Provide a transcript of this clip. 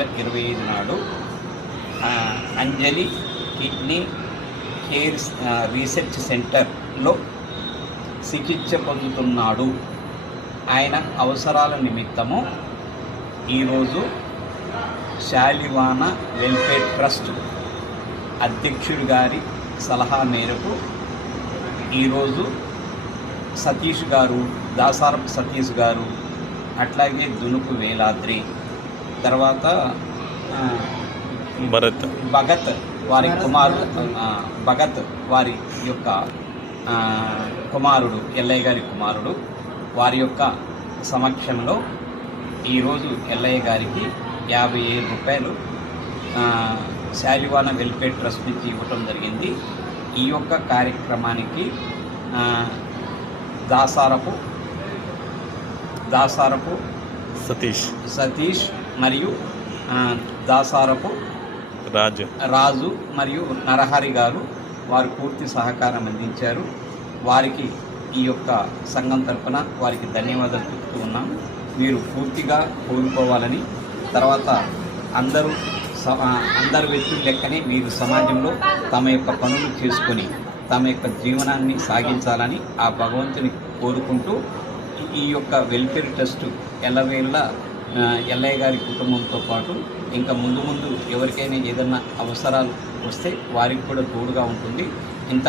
25 నాడు అంజలి kidney care research సెంటర్లో చికిత్స పొందుతున్నాడు. ఆయన అవసరాల నిమిత్తము ఈరోజు శాలివాన వెల్ఫేర్ ట్రస్ట్ అధ్యక్షుడి గారి సలహా మేరకు ఈరోజు సతీష్ గారు, దాసారపు సతీష్ గారు, అట్లాగే దునుకు వేలాద్రి, తర్వాత భగత్ వారి కుమారుడు, భగత్ వారి యొక్క కుమారుడు, ఎల్లయ్య గారి కుమారుడు, వారి యొక్క సమక్షంలో ఈరోజు ఎల్లయ్య గారికి 50,000 రూపాయలు శాలివాన వెల్ఫేర్ ట్రస్ట్ నుంచి ఇవ్వటం జరిగింది. ఈ యొక్క కార్యక్రమానికి దాసారపు సతీష్ మరియు దాసారపు రాజు మరియు నరహరి గారు వారు పూర్తి సహకారం అందించారు. వారికి ఈ యొక్క సంఘం తరఫున వారికి ధన్యవాదాలు చెప్తూ ఉన్నాం. మీరు పూర్తిగా కోరుకోవాలని, తర్వాత అందరు వ్యక్తుల లెక్కనే మీరు సమాజంలో తమ యొక్క పనులు చేసుకొని తమ యొక్క జీవనాన్ని సాగించాలని ఆ భగవంతుని కోరుకుంటూ ఈ యొక్క వెల్ఫేర్ ట్రస్ట్ ఎల్లవేళ్ళ ఎల్లయ్య గారి కుటుంబంతో పాటు ఇంకా ముందు ఎవరికైనా ఏదైనా అవసరాలు వస్తే వారికి కూడా తోడుగా ఉంటుంది. ఇంత